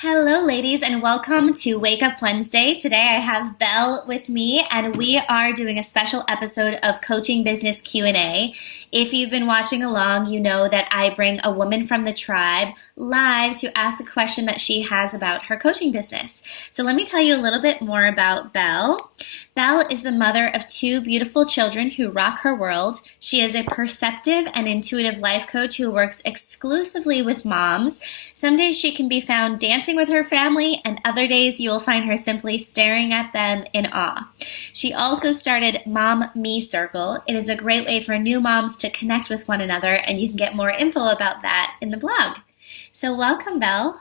Hello, ladies, and welcome to Wake Up Wednesday. Today I have Belle with me, and we are doing a special episode of Coaching Business Q&A. If you've been watching along, you know that I bring a woman from the tribe live to ask a question that she has about her coaching business. So let me tell you a little bit more about Belle. Belle is the mother of two beautiful children who rock her world. She is a perceptive and intuitive life coach who works exclusively with moms. Some days she can be found dancing with her family, and other days you will find her simply staring at them in awe. She also started Mom Me Circle. It is a great way for new moms to connect with one another, and you can get more info about that in the blog. So welcome, Belle.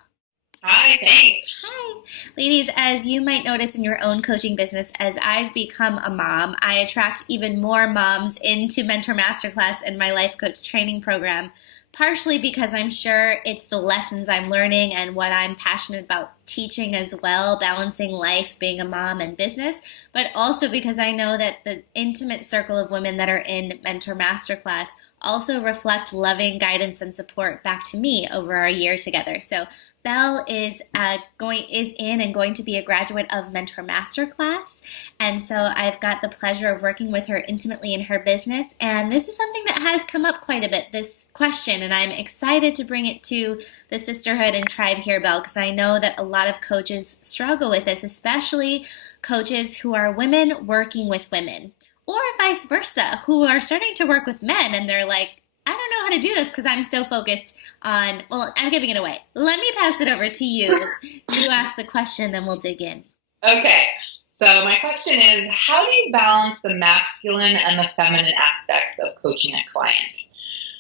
Hi, thanks. Hi. Ladies, as you might notice in your own coaching business, as I've become a mom, I attract even more moms into Mentor Masterclass and my life coach training program, partially because I'm sure it's the lessons I'm learning and what I'm passionate about teaching as well, balancing life, being a mom, and business, but also because I know that the intimate circle of women that are in Mentor Masterclass also reflect loving guidance and support back to me over our year together. So Belle is in and going to be a graduate of Mentor Masterclass, and so I've got the pleasure of working with her intimately in her business, and this is something that has come up quite a bit, this question, and I'm excited to bring it to the sisterhood and tribe here, Belle, because I know that a lot of coaches struggle with this, especially coaches who are women working with women, or vice versa, who are starting to work with men, and they're like, I don't know how to do this because I'm so focused on, well, I'm giving it away. Let me pass it over to you. You ask the question, then we'll dig in. Okay, so my question is, how do you balance the masculine and the feminine aspects of coaching a client?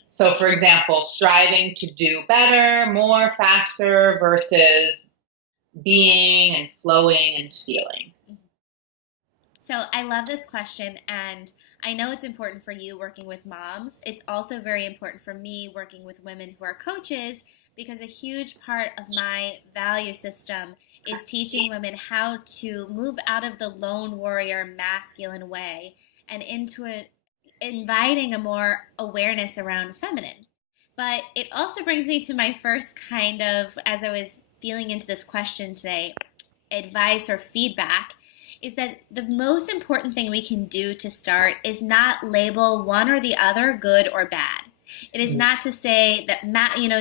So, for example, striving to do better, more, faster versus being and flowing and feeling. So I love this question, and I know it's important for you working with moms. It's also very important for me working with women who are coaches, because a huge part of my value system is teaching women how to move out of the lone warrior masculine way and into inviting a more awareness around feminine. But it also brings me to my first kind of, as I was feeling into this question today, advice or feedback, is that the most important thing we can do to start is not label one or the other good or bad. It is not to say that,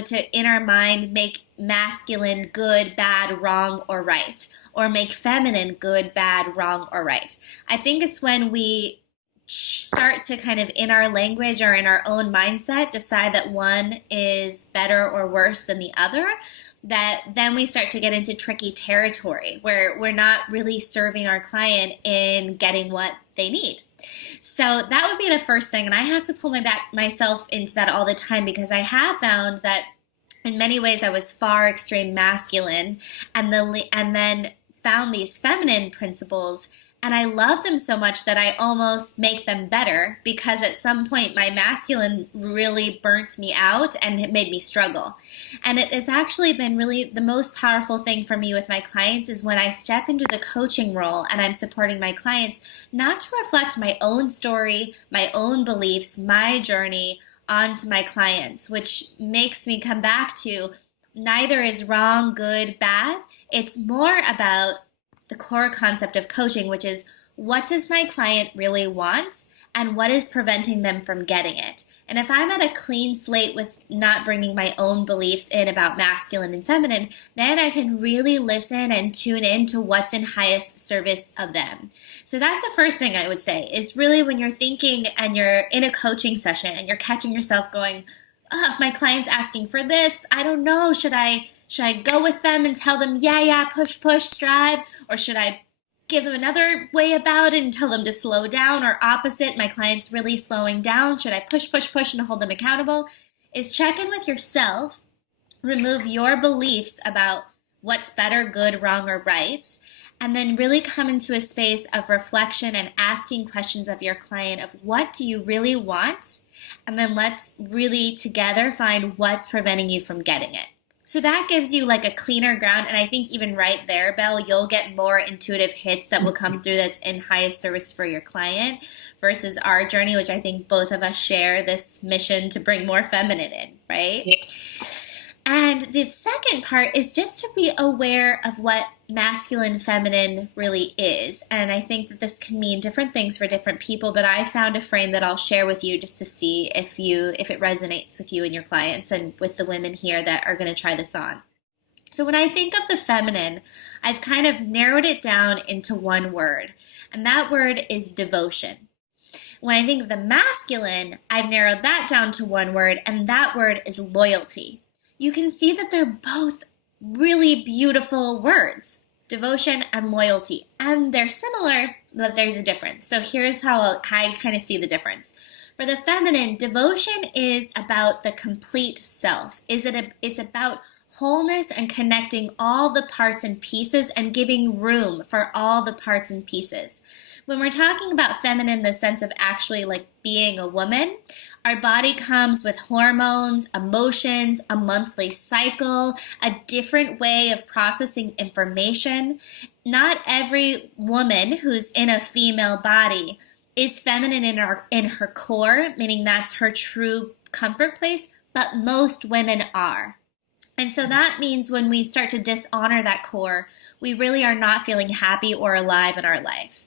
to in our mind make masculine good, bad, wrong, or right, or make feminine good, bad, wrong, or right. I think it's when we start to kind of in our language or in our own mindset decide that one is better or worse than the other, that then we start to get into tricky territory where we're not really serving our client in getting what they need. So that would be the first thing, and I have to pull myself into that all the time, because I have found that in many ways I was far extreme masculine and then found these feminine principles, and I love them so much that I almost make them better, because at some point my masculine really burnt me out and it made me struggle. And it has actually been really the most powerful thing for me with my clients is when I step into the coaching role and I'm supporting my clients, not to reflect my own story, my own beliefs, my journey onto my clients, which makes me come back to neither is wrong, good, bad. It's more about the core concept of coaching, which is what does my client really want and what is preventing them from getting it. And if I'm at a clean slate with not bringing my own beliefs in about masculine and feminine, then I can really listen and tune in to what's in highest service of them. So that's the first thing I would say, is really when you're thinking and you're in a coaching session and you're catching yourself going, oh, my client's asking for this, I don't know, should I go with them and tell them, yeah, push, strive? Or should I give them another way about it and tell them to slow down? Or opposite, my client's really slowing down. Should I push and hold them accountable? Is check in with yourself, remove your beliefs about what's better, good, wrong, or right, and then really come into a space of reflection and asking questions of your client of what do you really want? And then let's really together find what's preventing you from getting it. So that gives you like a cleaner ground, and I think even right there, Belle, you'll get more intuitive hits that will come through that's in highest service for your client versus our journey, which I think both of us share this mission to bring more feminine in, right? Yeah. And the second part is just to be aware of what masculine feminine really is. And I think that this can mean different things for different people, but I found a frame that I'll share with you just to see if it resonates with you and your clients and with the women here that are going to try this on. So when I think of the feminine, I've kind of narrowed it down into one word, and that word is devotion. When I think of the masculine, I've narrowed that down to one word, and that word is loyalty. You can see that they're both really beautiful words, devotion and loyalty, and they're similar, but there's a difference. So here's how I kind of see the difference. For the feminine, devotion is about the complete self. It's about wholeness and connecting all the parts and pieces and giving room for all the parts and pieces. When we're talking about feminine in the sense of actually like being a woman, our body comes with hormones, emotions, a monthly cycle, a different way of processing information. Not every woman who's in a female body is feminine in her core, meaning that's her true comfort place, but most women are. And so that means when we start to dishonor that core, we really are not feeling happy or alive in our life.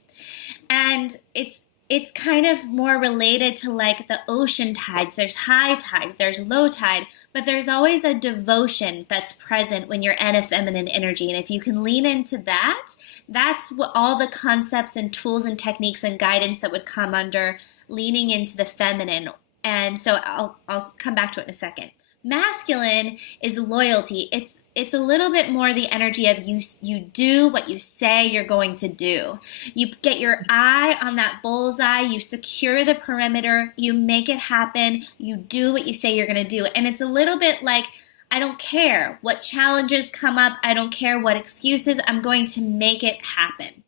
And it's kind of more related to like the ocean tides. There's high tide, there's low tide, but there's always a devotion that's present when you're in a feminine energy. And if you can lean into that, that's what all the concepts and tools and techniques and guidance that would come under leaning into the feminine. And so I'll come back to it in a second. Masculine is loyalty. It's a little bit more the energy of you do what you say you're going to do. You get your eye on that bullseye, you secure the perimeter, you make it happen, you do what you say you're going to do. And it's a little bit like, I don't care what challenges come up, I don't care what excuses, I'm going to make it happen.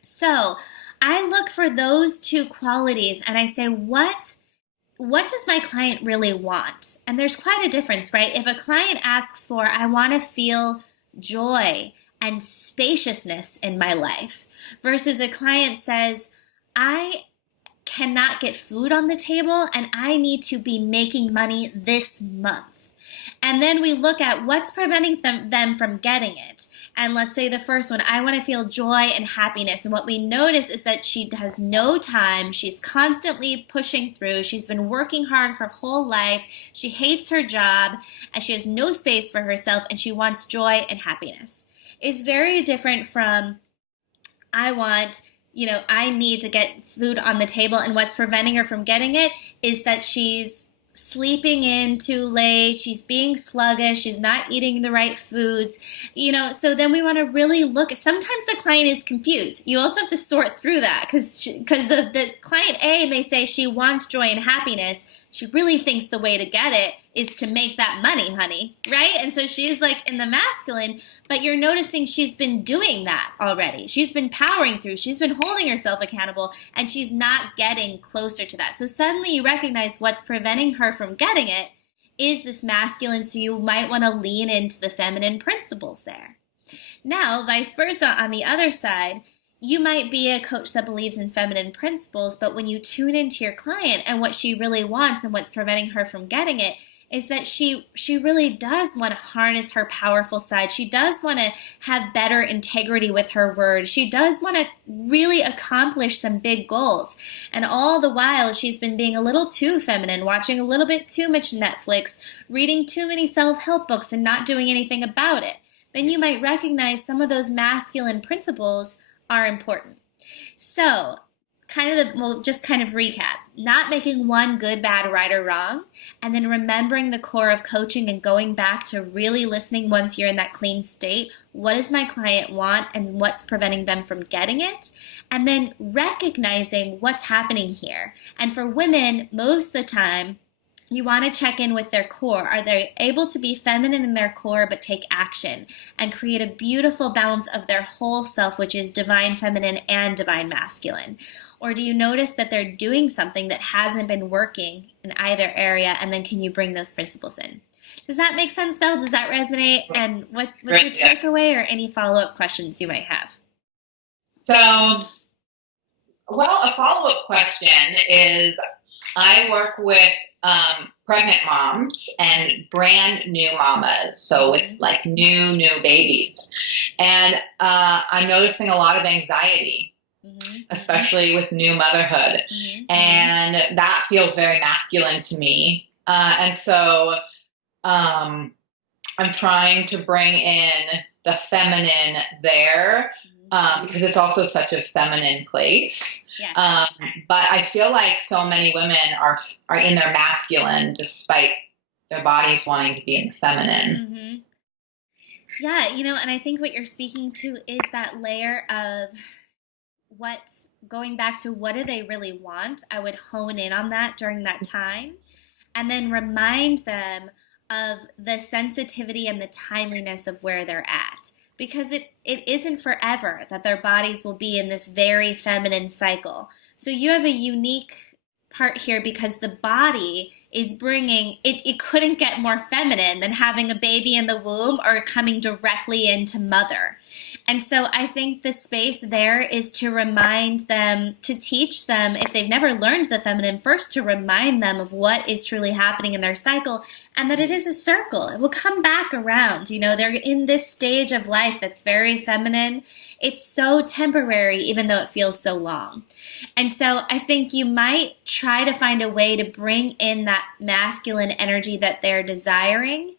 So I look for those two qualities and I say, what does my client really want? And there's quite a difference, right? If a client asks for, I want to feel joy and spaciousness in my life, versus a client says, I cannot get food on the table and I need to be making money this month. And then we look at what's preventing them from getting it. And let's say the first one, I want to feel joy and happiness. And what we notice is that she has no time. She's constantly pushing through. She's been working hard her whole life. She hates her job and she has no space for herself and she wants joy and happiness. It's very different from I need to get food on the table, and what's preventing her from getting it is that she's sleeping in too late, she's being sluggish, she's not eating the right foods, so then we want to really look. Sometimes the client is confused. You also have to sort through that because the client A may say she wants joy and happiness. She really thinks the way to get it is to make that money, honey, right? And so she's like in the masculine, but you're noticing she's been doing that already. She's been powering through. She's been holding herself accountable, and she's not getting closer to that. So suddenly you recognize what's preventing her from getting it is this masculine, so you might want to lean into the feminine principles there. Now, vice versa, on the other side, you might be a coach that believes in feminine principles, but when you tune into your client and what she really wants and what's preventing her from getting it is that she really does want to harness her powerful side. She does want to have better integrity with her words. She does want to really accomplish some big goals. And all the while, she's been being a little too feminine, watching a little bit too much Netflix, reading too many self-help books and not doing anything about it. Then you might recognize some of those masculine principles are important. So, just kind of recap. Not making one good, bad, right, or wrong, and then remembering the core of coaching and going back to really listening once you're in that clean state. What does my client want and what's preventing them from getting it? And then recognizing what's happening here. And for women, most of the time, you want to check in with their core. Are they able to be feminine in their core but take action and create a beautiful balance of their whole self, which is divine feminine and divine masculine? Or do you notice that they're doing something that hasn't been working in either area, and then can you bring those principles in? Does that make sense, Belle? Does that resonate? And what's your takeaway or any follow-up questions you might have? So, a follow-up question is, I work with pregnant moms and brand new mamas, so with like new babies, and I'm noticing a lot of anxiety, especially with new motherhood, and that feels very masculine to me, and so I'm trying to bring in the feminine there, because it's also such a feminine place. Yes. But I feel like so many women are in their masculine despite their bodies wanting to be in the feminine. Yeah, and I think what you're speaking to is that layer of going back to what do they really want. I would hone in on that during that time and then remind them of the sensitivity and the timeliness of where they're at. Because it isn't forever that their bodies will be in this very feminine cycle. So you have a unique part here because the body is bringing, it couldn't get more feminine than having a baby in the womb or coming directly into mother. And so I think the space there is to remind them, to teach them, if they've never learned the feminine, first to remind them of what is truly happening in their cycle and that it is a circle. It will come back around. They're in this stage of life that's very feminine. It's so temporary, even though it feels so long. And so I think you might try to find a way to bring in that masculine energy that they're desiring,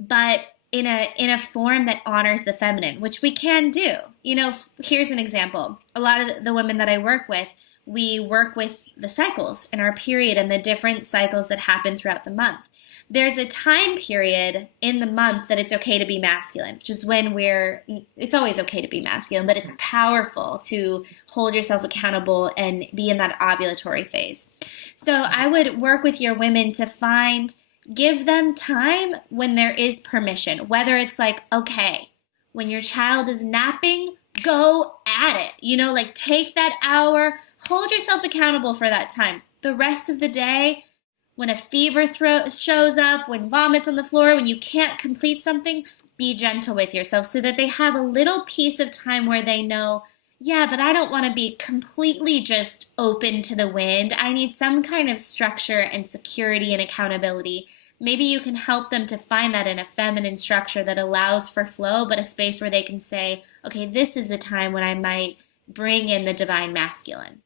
but in a form that honors the feminine, which we can do. Here's an example. A lot of the women that I work with, we work with the cycles in our period and the different cycles that happen throughout the month. There's a time period in the month that it's okay to be masculine, which is when it's always okay to be masculine, but it's powerful to hold yourself accountable and be in that ovulatory phase. So I would work with your women to give them time when there is permission, whether it's like, okay, when your child is napping, go at it. Take that hour, hold yourself accountable for that time. The rest of the day, when a fever shows up, when vomit's on the floor, when you can't complete something, be gentle with yourself so that they have a little piece of time where they know, yeah, but I don't want to be completely just open to the wind. I need some kind of structure and security and accountability. Maybe you can help them to find that in a feminine structure that allows for flow, but a space where they can say, okay, this is the time when I might bring in the divine masculine.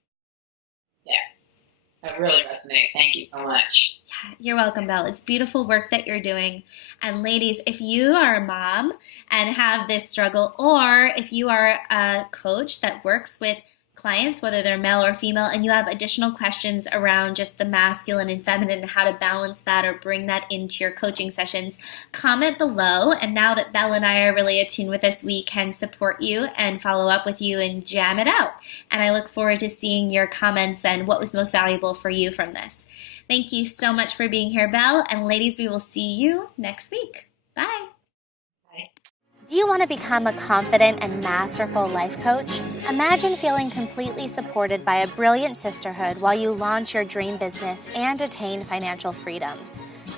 Yes, that really resonates. Thank you so much. Yeah, you're welcome, Belle. It's beautiful work that you're doing. And ladies, if you are a mom and have this struggle, or if you are a coach that works with clients, whether they're male or female, and you have additional questions around just the masculine and feminine and how to balance that or bring that into your coaching sessions, comment below. And now that Belle and I are really attuned with this, we can support you and follow up with you and jam it out. And I look forward to seeing your comments and what was most valuable for you from this. Thank you so much for being here, Belle. And ladies, we will see you next week. Bye. Do you want to become a confident and masterful life coach? Imagine feeling completely supported by a brilliant sisterhood while you launch your dream business and attain financial freedom.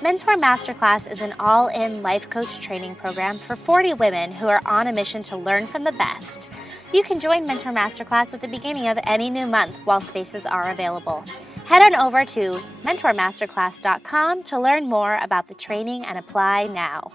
Mentor Masterclass is an all-in life coach training program for 40 women who are on a mission to learn from the best. You can join Mentor Masterclass at the beginning of any new month while spaces are available. Head on over to mentormasterclass.com to learn more about the training and apply now.